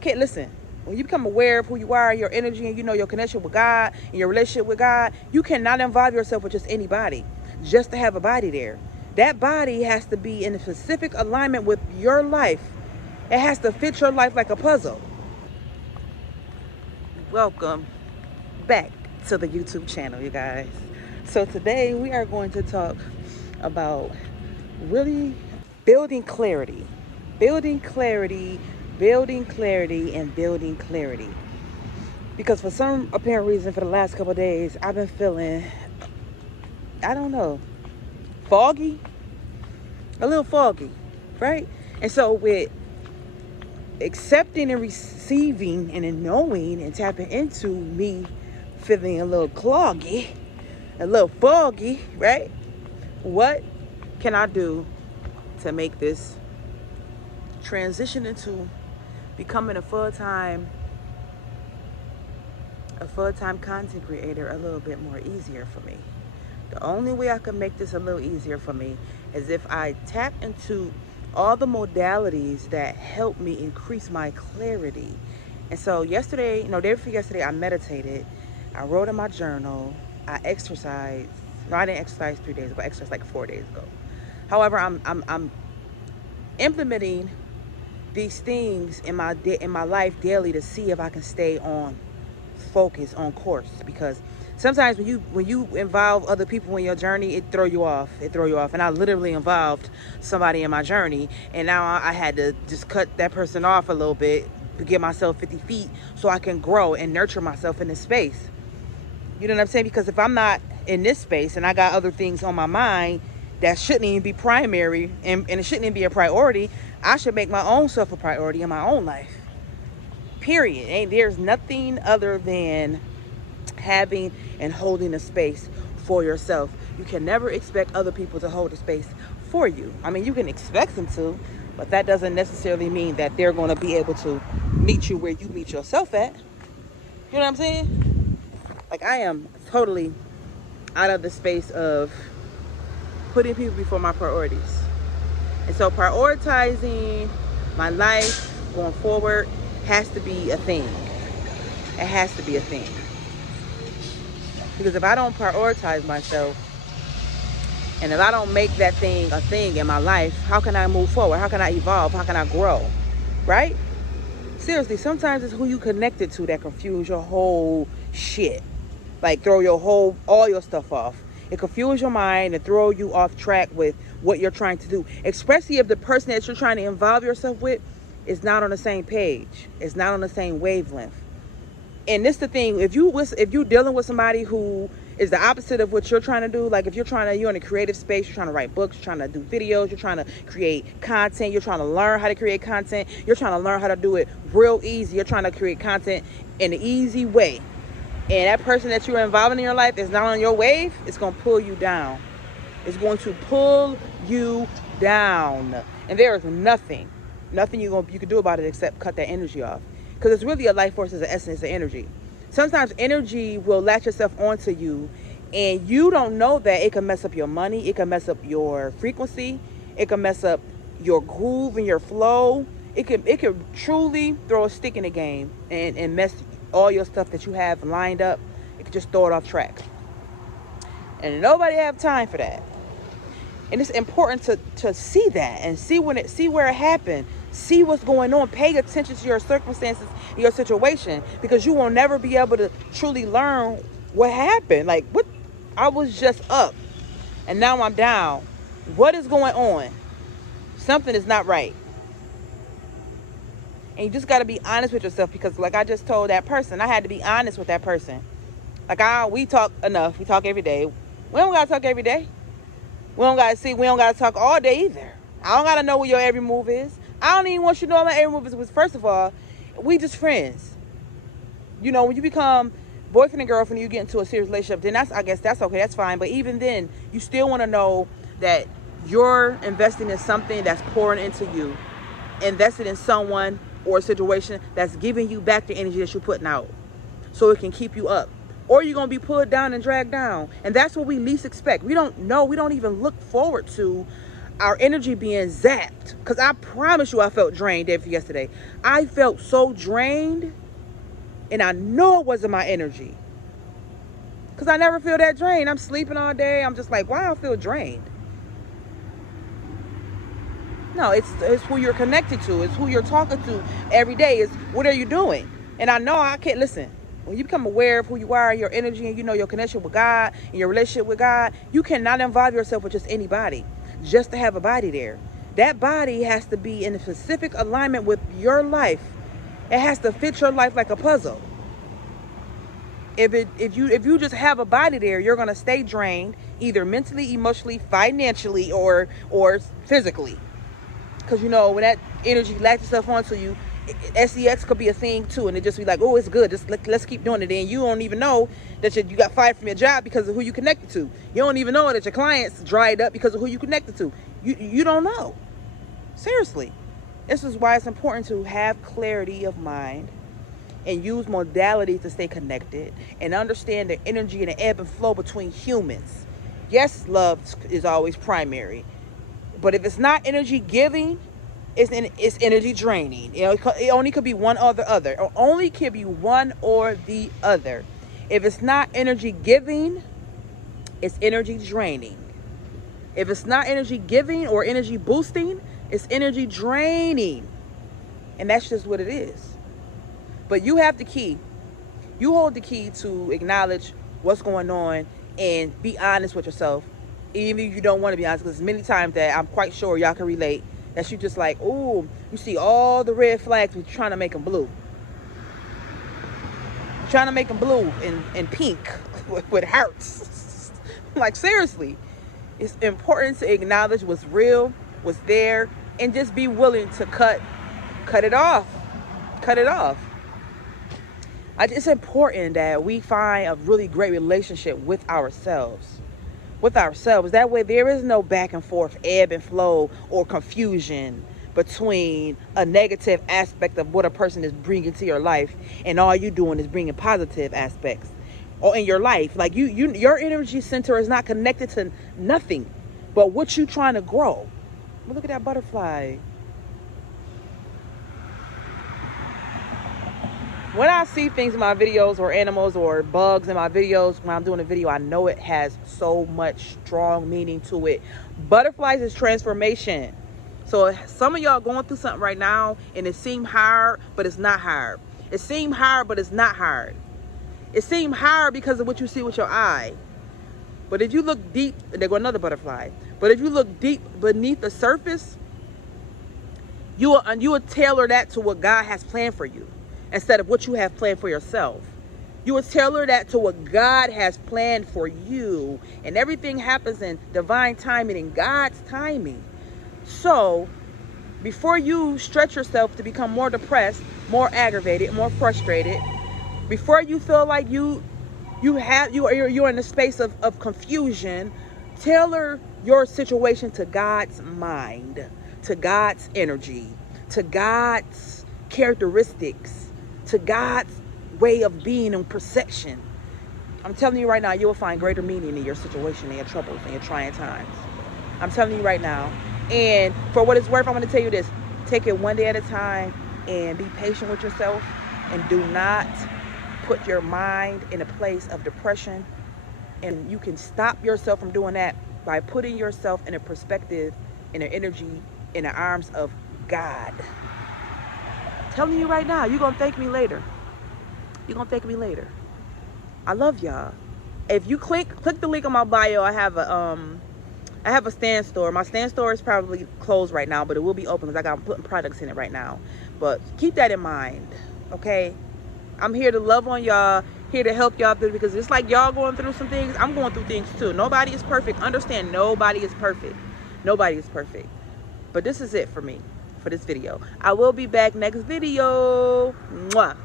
can't listen. When you become aware of who you are, your energy, and you know your connection with God and your relationship with God, you cannot involve yourself with just anybody just to have a body there. That body has to be in a specific alignment with your life. It has to fit your life like a puzzle. Welcome back to the YouTube channel, you guys. So today we are going to talk about really building clarity, building clarity, building clarity, and building clarity. Because for some apparent reason, for the last couple of days, I've been feeling, I don't know, foggy, a little foggy, right? And so with accepting and receiving and then knowing and tapping into me feeling a little cloggy, a little foggy, right? What can I do to make this transition into becoming a full-time content creator a little bit more easier for me? The only way I can make this a little easier for me is if I tap into all the modalities that help me increase my clarity. And so yesterday, day before yesterday, I meditated, I wrote in my journal, I exercised. No, I didn't exercise 3 days ago, I exercised like 4 days ago. However, I'm implementing these things in my life daily to see if I can stay on focus, on course. Because sometimes when you involve other people in your journey, it throw you off. And I literally involved somebody in my journey, and now I had to just cut that person off a little bit to give myself 50 feet so I can grow and nurture myself in this space. You know what I'm saying? Because if I'm not in this space and I got other things on my mind that shouldn't even be primary and it shouldn't even be a priority, I should make my own self a priority in my own life. Period. There's nothing other than having and holding a space for yourself. You can never expect other people to hold a space for you. I mean, you can expect them to, but that doesn't necessarily mean that they're going to be able to meet you where you meet yourself at. You know what I'm saying? Like, I am totally out of the space of putting people before my priorities. And so prioritizing my life going forward has to be a thing. It has to be a thing. Because if I don't prioritize myself, and if I don't make that thing a thing in my life, how can I move forward? How can I evolve? How can I grow? Right? Seriously, sometimes it's who you connected to that confuse your whole shit. Like throw all your stuff off. It confuses your mind and throw you off track with what you're trying to do. Especially if the person that you're trying to involve yourself with is not on the same page. It's not on the same wavelength. And this the thing, if you're dealing with somebody who is the opposite of what you're trying to do, like if you're in a creative space, you're trying to write books, you're trying to do videos, you're trying to create content, you're trying to learn how to create content, you're trying to learn how to do it real easy, you're trying to create content in an easy way, and that person that you're involving in your life is not on your wave, it's going to pull you down. It's going to pull you down. And there is nothing you can do about it except cut that energy off. Because it's really a life force, is an essence of energy. Sometimes energy will latch itself onto you, and you don't know that it can mess up your money, it can mess up your frequency, it can mess up your groove and your flow. It could truly throw a stick in the game and mess all your stuff that you have lined up. It could just throw it off track. And nobody have time for that. And it's important to see that and see where it happened. See what's going on. Pay attention to your circumstances, your situation, because you will never be able to truly learn what happened. Like, what? I was just up and now I'm down. What is going on? Something is not right. And you just got to be honest with yourself, because like I just told that person, I had to be honest with that person. Like, we talk enough. We talk every day. We don't got to talk every day. We don't got to talk all day either. I don't got to know what your every move is. I don't even want you to know my every move is. Because first of all, we just friends. You know, when you become boyfriend and girlfriend, you get into a serious relationship, then I guess that's okay. That's fine. But even then, you still want to know that you're investing in something that's pouring into you. Invested in someone or a situation that's giving you back the energy that you're putting out, so it can keep you up. Or you're going to be pulled down and dragged down. And that's what we least expect. We don't know. We don't even look forward to our energy being zapped. Because I promise you I felt drained yesterday. I felt so drained, and I know it wasn't my energy. Because I never feel that drained. I'm sleeping all day. I'm just like, why do I feel drained? No, it's who you're connected to. It's who you're talking to every day. It's what are you doing? And I know I can't listen. When you become aware of who you are, your energy, and you know your connection with God and your relationship with God, you cannot involve yourself with just anybody just to have a body there. That body has to be in a specific alignment with your life. It has to fit your life like a puzzle. If you just have a body there, you're gonna stay drained, either mentally, emotionally, financially, or physically. Because you know when that energy latches itself onto you, sex could be a thing too, and it just be like, oh, it's good. Just let's keep doing it. And you don't even know that you got fired from your job because of who you connected to. You don't even know that your clients dried up because of who you connected to. You don't know. Seriously, this is why it's important to have clarity of mind and use modalities to stay connected and understand the energy and the ebb and flow between humans. Yes, love is always primary, but if it's not energy giving, it's energy draining. You know, it only could be one or the other. It only could be one or the other. If it's not energy giving, it's energy draining. If it's not energy giving or energy boosting, it's energy draining. And that's just what it is. But you have the key. You hold the key to acknowledge what's going on and be honest with yourself. Even if you don't want to be honest, because many times that I'm quite sure y'all can relate, that you just like, oh, you see all the red flags, but you're trying to make them blue. You're trying to make them blue and pink with hearts. Like, seriously, it's important to acknowledge what's real, what's there, and just be willing to cut it off. Cut it off. It's important that we find a really great relationship with ourselves. That way there is no back and forth, ebb and flow, or confusion between a negative aspect of what a person is bringing to your life, and all you doing is bringing positive aspects or in your life. Like your energy center is not connected to nothing but what you trying to grow. But look at that butterfly. When I see things in my videos or animals or bugs in my videos, when I'm doing a video, I know it has so much strong meaning to it. Butterflies is transformation. So some of y'all going through something right now and it seems hard, but it's not hard. It seems hard, but it's not hard. It seems hard because of what you see with your eye. But if you look deep, there go another butterfly. But if you look deep beneath the surface, you will tailor that to what God has planned for you, instead of what you have planned for yourself. You will tailor that to what God has planned for you. And everything happens in divine timing and God's timing. So before you stretch yourself to become more depressed, more aggravated, more frustrated, before you feel like you're in a space of confusion, tailor your situation to God's mind, to God's energy, to God's characteristics, to God's way of being and perception. I'm telling you right now, you will find greater meaning in your situation, in your troubles, in your trying times. I'm telling you right now. And for what it's worth, I'm going to tell you this. Take it one day at a time and be patient with yourself. And do not put your mind in a place of depression. And you can stop yourself from doing that by putting yourself in a perspective, in an energy, in the arms of God. Telling you right now, you're going to thank me later. You're going to thank me later. I love y'all. If you click the link on my bio, I have a stand store. My stand store is probably closed right now, but it will be open because I'm putting products in it right now. But keep that in mind, okay? I'm here to love on y'all, here to help y'all through, because it's like y'all going through some things. I'm going through things too. Nobody is perfect. Understand, nobody is perfect. Nobody is perfect. But this is it for me, for this video. I will be back next video. Mwah.